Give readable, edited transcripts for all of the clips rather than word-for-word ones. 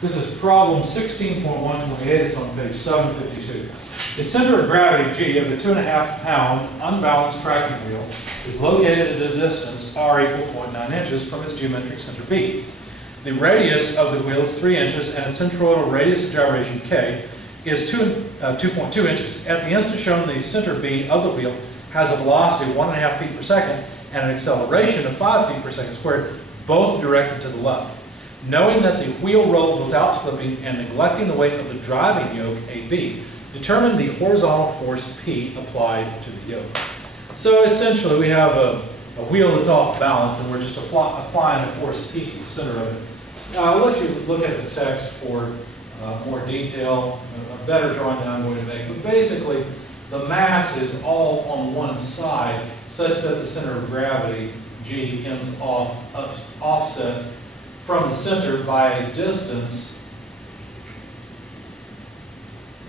This is problem 16.128. It's on page 752. The center of gravity, G, of the 2.5-pound unbalanced tracking wheel is located at a distance r equal 0.9 inches from its geometric center B. The radius of the wheel is 3 inches, and its centroidal radius of gyration, K, is 2.2 inches. At the instant shown, the center B of the wheel has a velocity of 1.5 feet per second and an acceleration of 5 feet per second squared, both directed to the left. Knowing that the wheel rolls without slipping and neglecting the weight of the driving yoke, AB, determine the horizontal force P applied to the yoke. So essentially we have a wheel that's off balance, and we're just applying a force P to the center of it. I'll let you look at the text for more detail, a better drawing than I'm going to make. But basically, the mass is all on one side, such that the center of gravity, G, ends offset from the center by a distance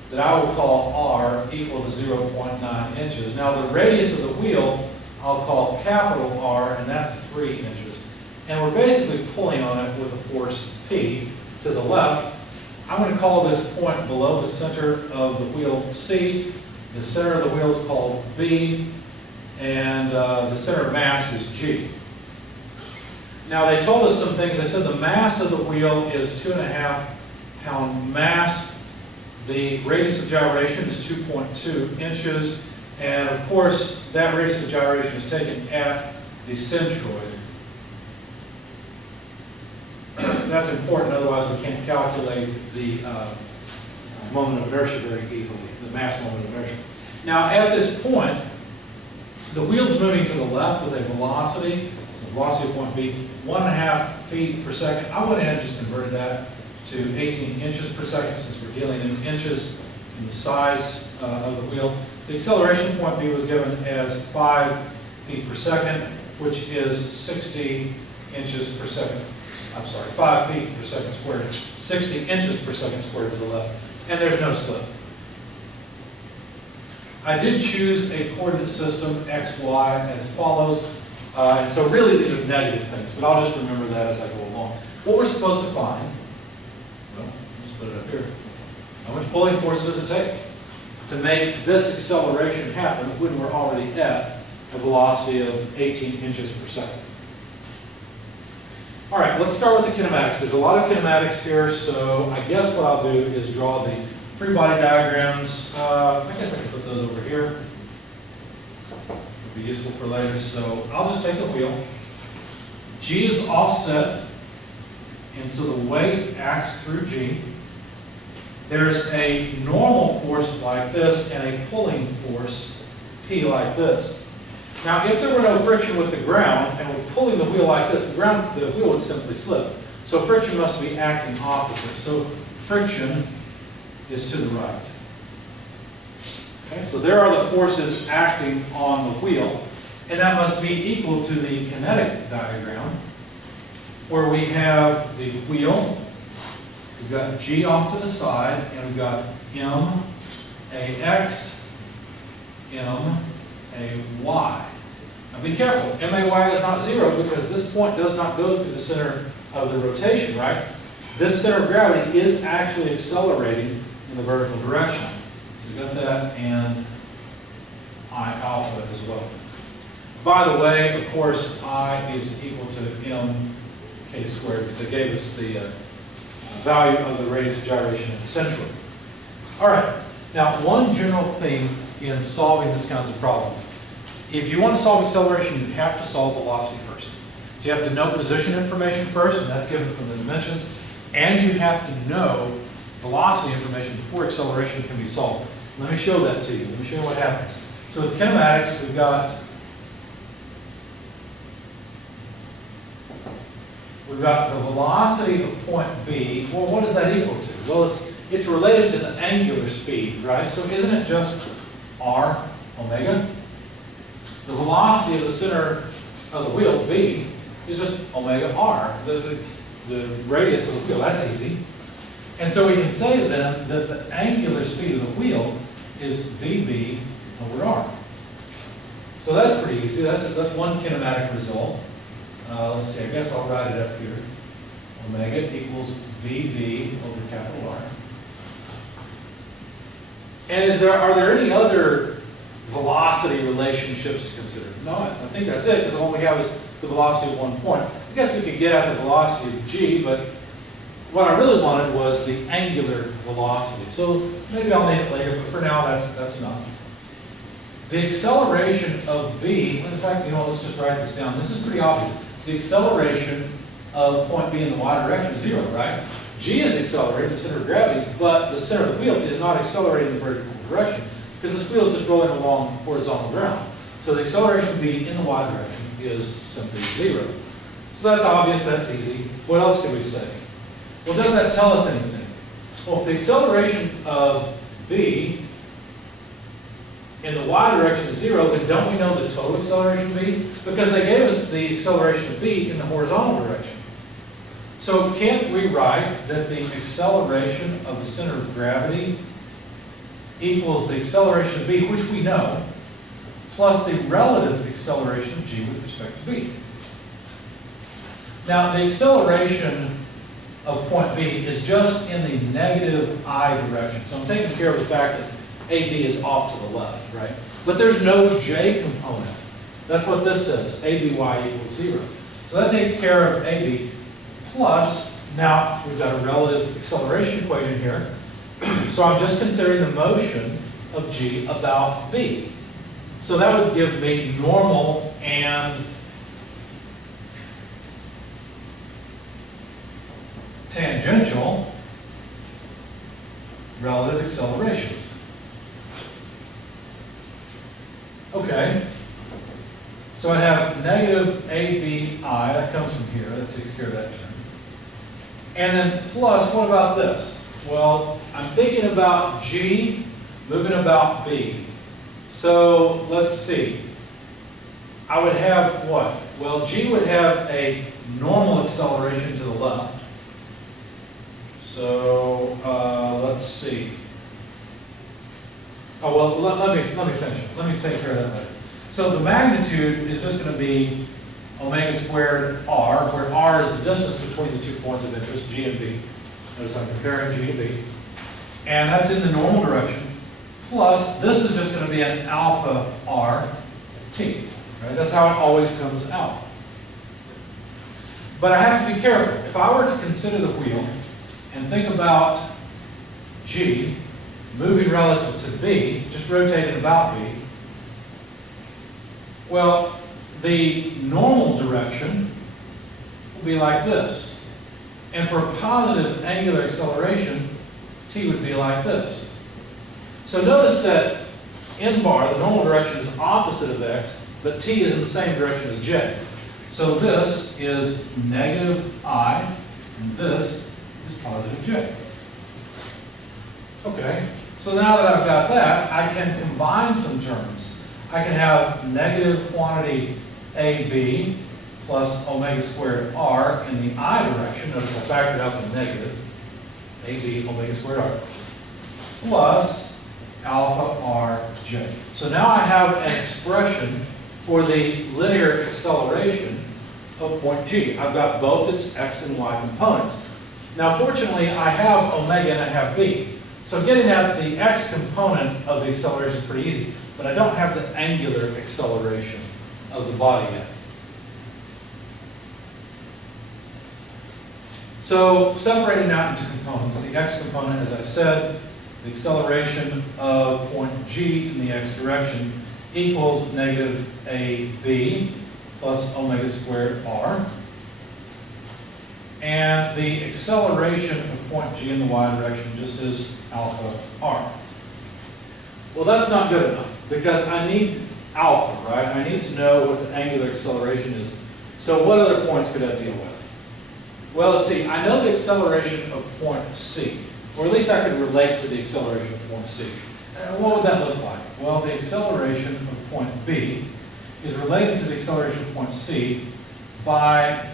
that I will call R equal to 0.9 inches. Now the radius of the wheel I'll call capital R, and that's 3 inches. And we're basically pulling on it with a force P to the left. I'm going to call this point below the center of the wheel C. The center of the wheel is called B, and the center of mass is G. Now they told us some things. They said the mass of the wheel is 2.5-pound mass. The radius of gyration is 2.2 inches. And of course, that radius of gyration is taken at the centroid. That's important, otherwise we can't calculate the moment of inertia very easily, the mass moment of inertia. Now at this point, the wheel's moving to the left with a velocity, so velocity of point B, 1.5 feet per second. I went ahead and just converted that to 18 inches per second, since we're dealing in inches in the size of the wheel. The acceleration point B was given as 5 feet per second, which is 60 inches per second. I'm sorry, 5 feet per second squared, 60 inches per second squared to the left. And there's no slip. I did choose a coordinate system, x, y, as follows. And so really these are negative things, but I'll just remember that as I go along. What we're supposed to find, well, just put it up here. How much pulling force does it take to make this acceleration happen when we're already at a velocity of 18 inches per second? All right, let's start with the kinematics. There's a lot of kinematics here, so I guess what I'll do is draw the free body diagrams. I guess I can put those over here. Be useful for later. So I'll just take the wheel. G is offset, and so the weight acts through G. There's a normal force like this and a pulling force, P, like this. Now, if there were no friction with the ground and we're pulling the wheel like this, the wheel would simply slip. So friction must be acting opposite. So friction is to the right. Okay, so there are the forces acting on the wheel, and that must be equal to the kinetic diagram, where we have the wheel, we've got G off to the side, and we've got M, a X, M, a Y. Now be careful, MAY is not 0 because this point does not go through the center of the rotation, right? This center of gravity is actually accelerating in the vertical direction. So you've got that and I alpha as well. By the way, of course, I is equal to mk squared because it gave us the value of the radius of gyration at the centroid. All right, now one general theme in solving these kinds of problems. If you want to solve acceleration, you have to solve velocity first. So you have to know position information first, and that's given from the dimensions, and you have to know velocity information before acceleration can be solved. Let me show that to you. Let me show you what happens. So with kinematics, we've got the velocity of point B. Well, what is that equal to? Well, it's related to the angular speed, right? So isn't it just r omega? The velocity of the center of the wheel, B, is just omega r, the radius of the wheel. That's easy. And so we can say then that the angular speed of the wheel is VB over r. So that's pretty easy. That's one kinematic result. Let's see, I guess I'll write it up here Omega equals VB over capital R. And are there any other velocity relationships to consider? No, I think that's it, because all we have is the velocity at one point. I guess we could get at the velocity of g, but what I really wanted was the angular velocity. So maybe I'll name it later, but for now that's enough. The acceleration of b, in fact, you know, let's just write this down. This is pretty obvious. The acceleration of point B in the y direction is 0, right? G is accelerating the center of gravity, but the center of the wheel is not accelerating in the vertical direction because this wheel is just rolling along horizontal ground. So the acceleration of B in the y direction is simply 0. So that's obvious, that's easy. What else can we say? Well, does that tell us anything? Well, if the acceleration of B in the y direction is 0, then don't we know the total acceleration of B? Because they gave us the acceleration of B in the horizontal direction. So can't we write that the acceleration of the center of gravity equals the acceleration of B, which we know, plus the relative acceleration of G with respect to B? Now, the acceleration of point B is just in the negative I direction. So I'm taking care of the fact that AB is off to the left, right? But there's no J component. That's what this says, ABY equals 0. So that takes care of AB. Plus, now we've got a relative acceleration equation here. So I'm just considering the motion of G about B. So that would give me normal and tangential relative accelerations. Okay. So I have negative ABI, that comes from here, that takes care of that term. And then plus, what about this? Well, I'm thinking about G moving about B. So let's see. I would have what? Well, G would have a normal acceleration to the left. So let's see. Oh, well, let me finish it. Let me take care of that later. So the magnitude is just going to be omega squared r, where r is the distance between the 2 points of interest, G and B. Notice I'm comparing G and B. And that's in the normal direction. Plus, this is just going to be an alpha r t. Right? That's how it always comes out. But I have to be careful. If I were to consider the wheel and think about G moving relative to B, just rotating about B, well, the normal direction will be like this. And for positive angular acceleration, t would be like this. So notice that n bar, the normal direction, is opposite of x, but t is in the same direction as j. So this is negative I, and this is positive j. Okay, so now that I've got that, I can combine some terms. I can have negative quantity AB plus omega squared r in the I direction. Notice I factored out the negative, AB omega squared r, plus alpha rj. So now I have an expression for the linear acceleration of point G. I've got both its x and y components. Now fortunately I have omega and I have b. So getting at the x component of the acceleration is pretty easy, but I don't have the angular acceleration of the body yet. So separating out into components, the x component, as I said, the acceleration of point G in the x direction equals negative AB plus omega squared r. And the acceleration of point G in the y direction just is alpha r. Well, that's not good enough because I need alpha, right? I need to know what the angular acceleration is. So what other points could I deal with? Well, let's see. I know the acceleration of point C, or at least I could relate to the acceleration of point C. What would that look like? Well, the acceleration of point B is related to the acceleration of point C by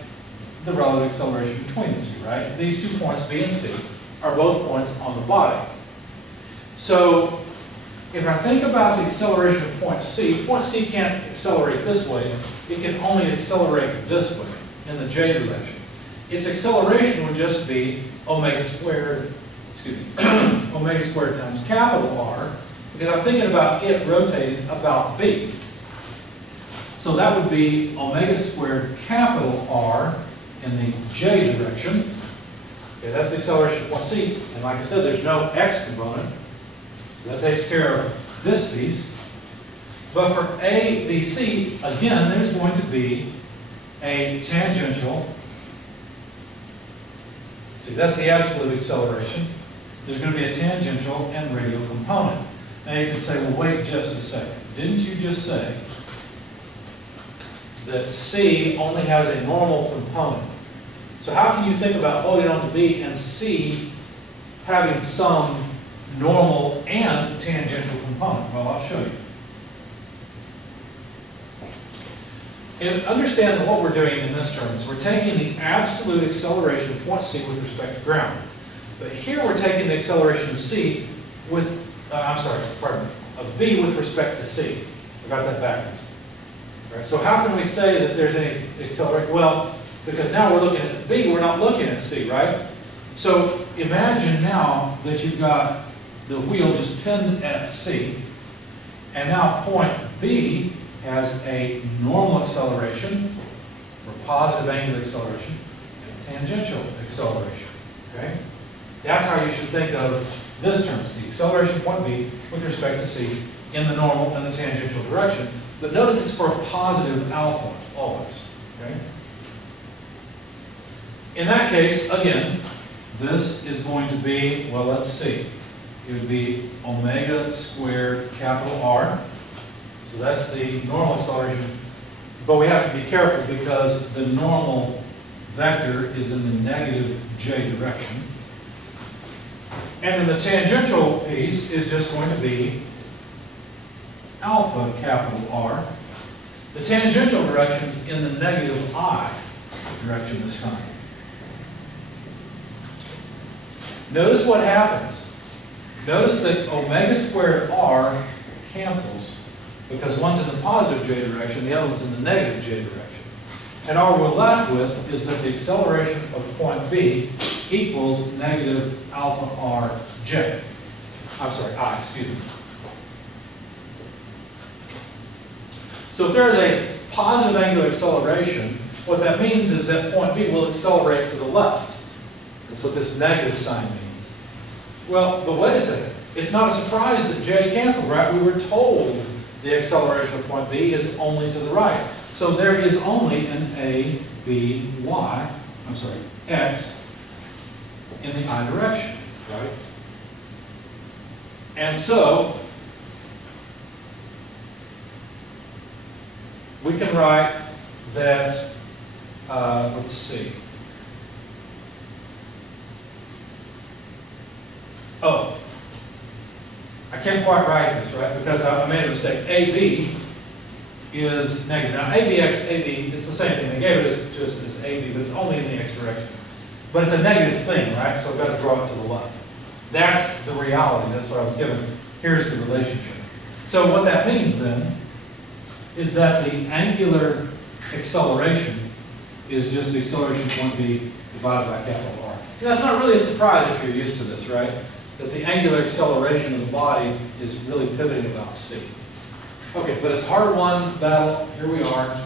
the relative acceleration between the two, right? These 2 points, B and C, are both points on the body. So if I think about the acceleration of point C can't accelerate this way. It can only accelerate this way, in the j direction. its acceleration would just be omega squared, omega squared times capital R, because I'm thinking about it rotating about B. So that would be omega squared capital R in the J direction. Okay, that's the acceleration at point C. And like I said, there's no X component. So that takes care of this piece. But for A, B, C, again, there's going to be a tangential. See, that's the absolute acceleration. There's going to be a tangential and radial component. Now you can say, well, wait just a second. Didn't you just say that C only has a normal component? So how can you think about holding on to B and C having some normal and tangential component? Well, I'll show you. And understand that what we're doing in this term is we're taking the absolute acceleration of point C with respect to ground. But here we're taking the acceleration of C with, of B with respect to C. I got that backwards. All right, so how can we say that there's any acceleration? Well, because now we're looking at B, we're not looking at C, right? So imagine now that you've got the wheel just pinned at C, and now point B has a normal acceleration, for positive angular acceleration, and a tangential acceleration. Okay? That's how you should think of this term, the acceleration of point B with respect to C in the normal and the tangential direction. But notice it's for a positive alpha, always. Okay? In that case, again, this is going to be, well, let's see. It would be omega squared capital R. So that's the normal acceleration. But we have to be careful because the normal vector is in the negative J direction. And then the tangential piece is just going to be alpha capital R. The tangential direction is in the negative I direction this time. Notice what happens. Notice that omega squared R cancels because one's in the positive J direction, the other one's in the negative J direction. And all we're left with is that the acceleration of point B equals negative alpha R J. I, excuse me. So if there is a positive angular acceleration, what that means is that point B will accelerate to the left. That's what this negative sign means. Well, but wait a second. It's not a surprise that J canceled, right? We were told the acceleration of point B is only to the right. So there is only an A, B, Y, X in the I direction, right? And so we can write that, let's see. Oh, I can't quite write this, right? Because I made a mistake. AB is negative. Now, ABX, AB, it's the same thing. They gave it as just as AB, but it's only in the X direction. But it's a negative thing, right? So I've got to draw it to the left. That's the reality. That's what I was given. Here's the relationship. So what that means then is that the angular acceleration is just the acceleration of point B divided by capital R. And that's not really a surprise if you're used to this, right? That the angular acceleration of the body is really pivoting about C. Okay, but it's hard-won battle. Here we are.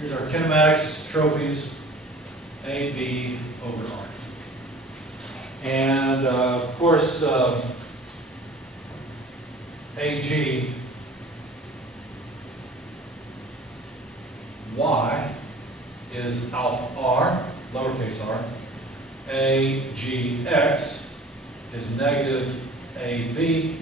Here's our kinematics trophies. A, B, over R. And, of course, AG, Y is alpha R, lowercase r. AGX is negative AB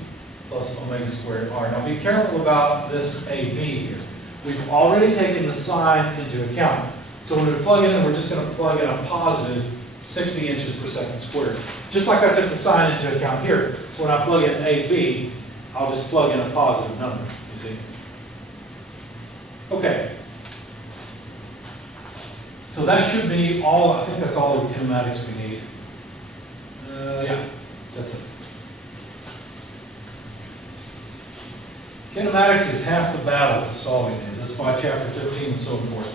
plus omega squared R. Now be careful about this AB here. We've already taken the sign into account. So when we plug it in, we're just going to plug in a positive 60 inches per second squared. Just like I took the sign into account here. So when I plug in AB, I'll just plug in a positive number, you see. Okay. So that should be all, I think that's all the kinematics we need. Yeah, that's it. Kinematics is half the battle to solving these. That's why chapter 15 is so important.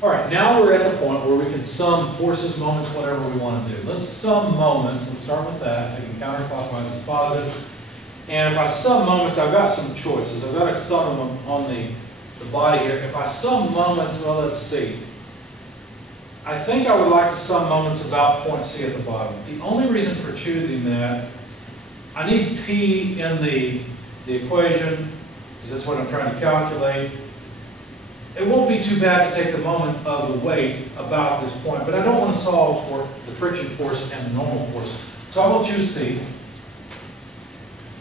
All right, now we're at the point where we can sum forces, moments, whatever we want to do. Let's sum moments. Let's start with that, taking counterclockwise as positive. And if I sum moments, I've got some choices. I've got to sum them on the body here. If I sum moments, well, let's see. I think I would like to sum moments about point C at the bottom. The only reason for choosing that, I need P in the equation, because that's what I'm trying to calculate. It won't be too bad to take the moment of the weight about this point, but I don't want to solve for the friction force and the normal force. So I will choose C,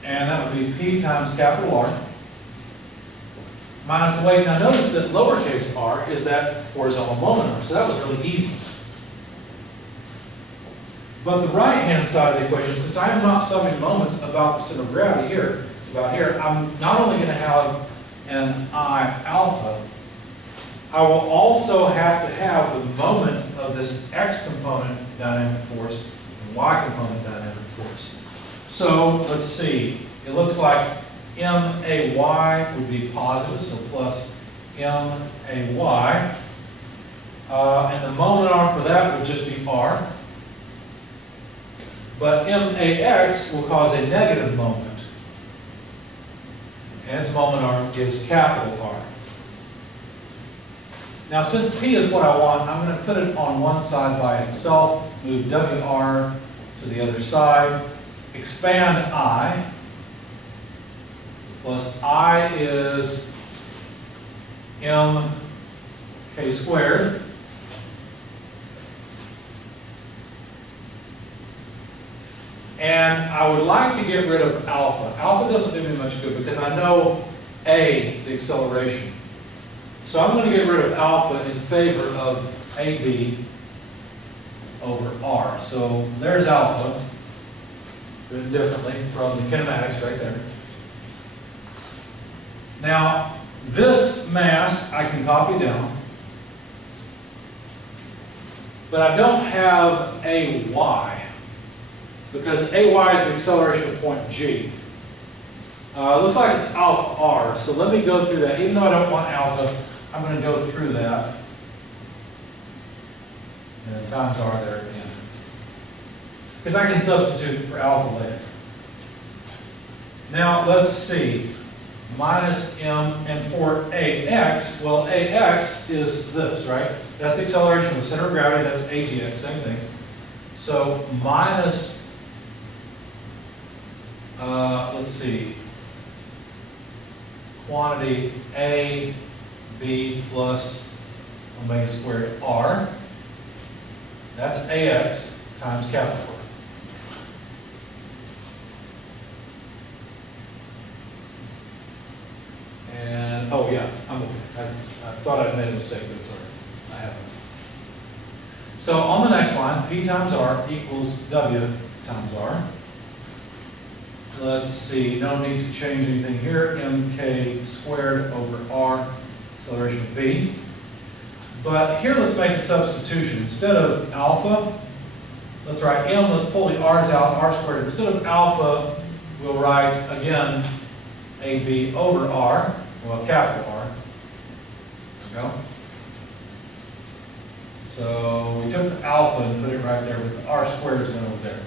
and that would be P times capital R minus the weight. Now notice that lowercase r is that horizontal moment arm, so that was really easy. But the right-hand side of the equation, since I am not summing moments about the center of gravity here, it's about here, I'm not only going to have an I alpha, I will also have to have the moment of this x component dynamic force and y component dynamic force. So let's see, it looks like MAY would be positive, so plus MAY. And the moment arm for that would just be R. But MAX will cause a negative moment. And its moment arm is capital R. Now since P is what I want, I'm going to put it on one side by itself, move WR to the other side, expand I, plus I is MK squared. And I would like to get rid of alpha. Alpha doesn't do me much good because I know A, the acceleration. So I'm going to get rid of alpha in favor of AB over R. So there's alpha, written differently from the kinematics right there. Now, this mass I can copy down, but I don't have AY, because AY is the acceleration of point G. It looks like it's alpha R, so let me go through that. Even though I don't want alpha, I'm going to go through that. And then times R there again. Because I can substitute for alpha later. Now, let's see. Minus M, and for AX, well, AX is this, right? That's the acceleration of the center of gravity, that's AGX, same thing. So minus, let's see, quantity A, B plus omega squared R, that's AX times capital R. And, oh yeah, I'm okay. I thought I'd made a mistake, but it's all right. I haven't. So on the next line, P times R equals W times R. Let's see, no need to change anything here. MK squared over R, acceleration of B. But here let's make a substitution. Instead of alpha, let's write M, let's pull the R's out, R squared. Instead of alpha, we'll write, again, AB over R. Well, capital R. There we go. So we took the alpha and put it right there, but the R squared went over there.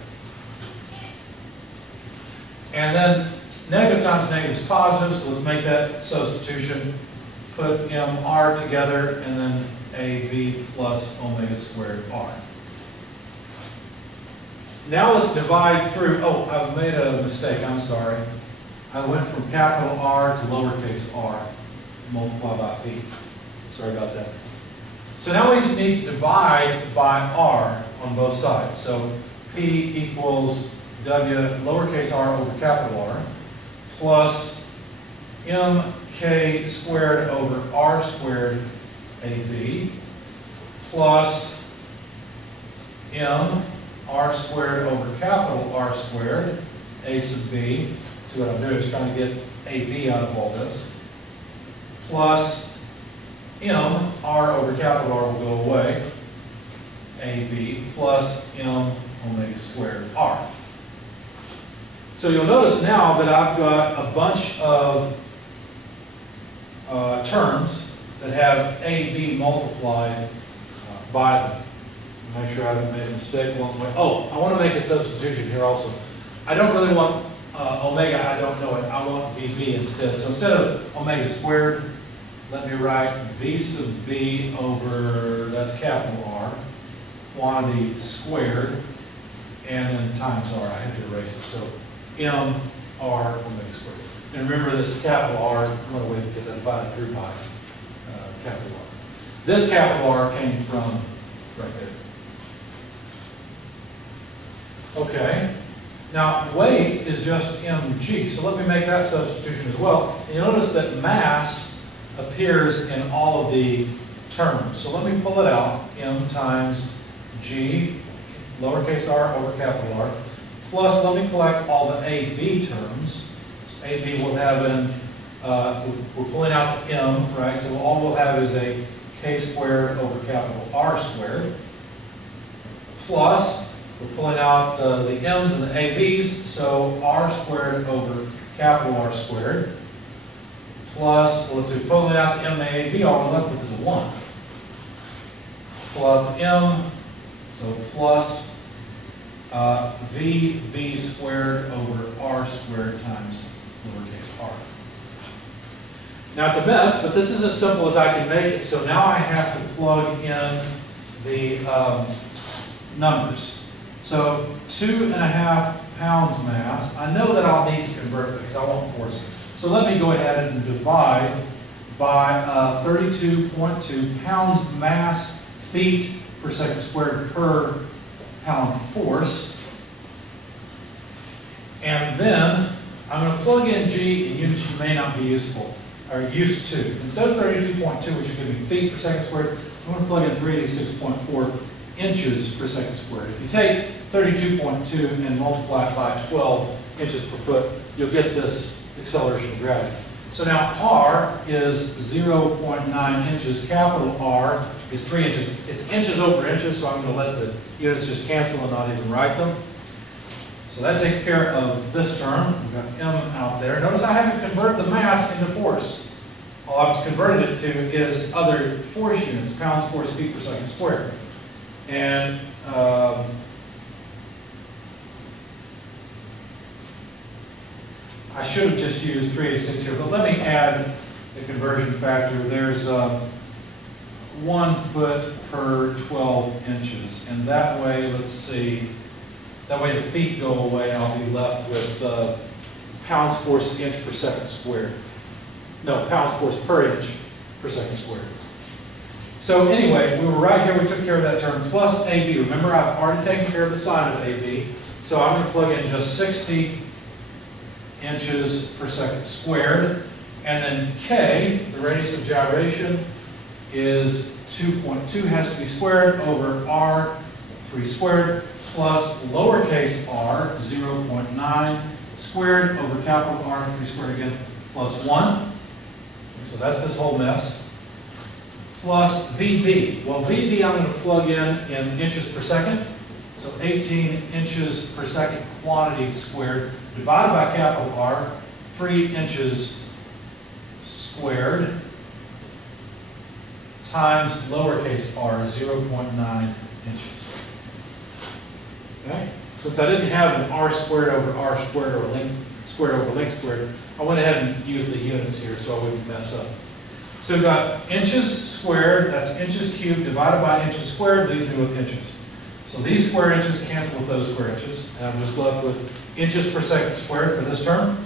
And then negative times negative is positive, so let's make that substitution. Put MR together, and then AB plus omega squared R. Now let's divide through. Oh, I've made a mistake, I'm sorry. I went from capital R to lowercase r, multiplied by P. Sorry about that. So now we need to divide by R on both sides. So P equals W lowercase r over capital R plus MK squared over R squared AB plus M R squared over capital R squared A sub B. See what I'm doing is trying to get AB out of all this. Plus M, R over capital R will go away. AB plus M omega squared R. So you'll notice now that I've got a bunch of terms that have AB multiplied by them. Make sure I haven't made a mistake along the way. Oh, I want to make a substitution here also. I don't really want omega, I don't know it. I want VB instead. So instead of omega squared, let me write V sub B over, that's capital R, quantity squared, and then times R. I had to erase it. So M R omega squared. And remember this capital R went away because I divided through by capital R. This capital R came from right there. Okay. Now, weight is just mg, so let me make that substitution as well. And you'll notice that mass appears in all of the terms. So let me pull it out. M times g, lowercase r over capital R, plus let me collect all the AB terms. So AB will have in, we're pulling out the m, right? So all we'll have is a k squared over capital R squared, plus we're pulling out the m's and the ab's, so r squared over capital R squared, plus, well, let's see, pulling out the m and the ab, all we're left with is a 1. Pull out the m, so plus vb squared over r squared times lowercase r. Now it's a mess, but this is as simple as I can make it. So now I have to plug in the numbers. So 2.5 pounds mass. I know that I'll need to convert it because I won't force it. So let me go ahead and divide by 32.2 pounds mass feet per second squared per pound force. And then I'm going to plug in G in units you may not be used to. Instead of 32.2, which would give me feet per second squared, I'm going to plug in 386.4 inches per second squared. If you take 32.2 and multiply it by 12 inches per foot, you'll get this acceleration of gravity. So now R is 0.9 inches, capital R is 3 inches. It's inches over inches, so I'm going to let the units just cancel and not even write them. So that takes care of this term. We've got M out there. Notice I haven't converted the mass into force. All I've converted it to is other force units, pounds, force, feet per second squared. And I should have just used 386 here, but let me add the conversion factor. There's 1 foot per 12 inches. And that way, let's see, that way the feet go away and I'll be left with pounds force inch per second squared. No, pounds force per inch per second squared. So anyway, we were right here, we took care of that term, plus AB. Remember, I've already taken care of the sine of AB. So I'm going to plug in just 60 inches per second squared. And then K, the radius of gyration, is 2.2, has to be squared over R, 3 squared, plus lowercase r, 0.9 squared over capital R, 3 squared again, plus 1. So that's this whole mess. Plus VB. Well, VB I'm going to plug in inches per second. So 18 inches per second quantity squared divided by capital R, 3 inches squared times lowercase r, 0.9 inches. Okay? Since I didn't have an r squared over r squared or length squared over length squared, I went ahead and used the units here so I wouldn't mess up. So we've got inches squared, that's inches cubed divided by inches squared, leaves me with inches. So these square inches cancel with those square inches, and I'm just left with inches per second squared for this term,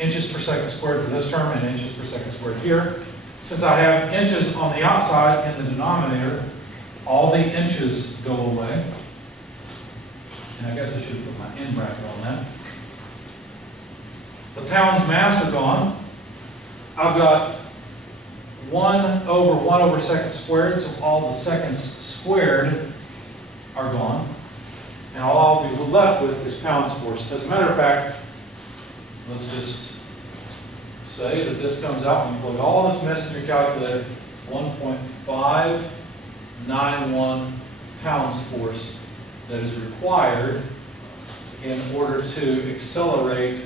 inches per second squared for this term, and inches per second squared here. Since I have inches on the outside in the denominator, all the inches go away. And I guess I should put my end bracket on that. The pounds mass are gone. I've got 1 over second squared, so all the seconds squared are gone. And all I'll be left with is pounds force. As a matter of fact, let's just say that this comes out when you plug all this mess in your calculator, 1.591 pounds force that is required in order to accelerate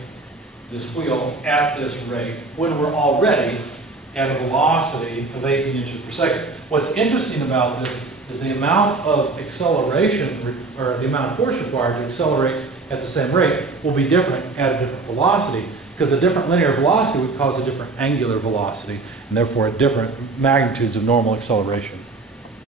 this wheel at this rate when we're already at a velocity of 18 inches per second. What's interesting about this is the amount of acceleration, or the amount of force required to accelerate at the same rate will be different at a different velocity, because a different linear velocity would cause a different angular velocity, and therefore at different magnitudes of normal acceleration.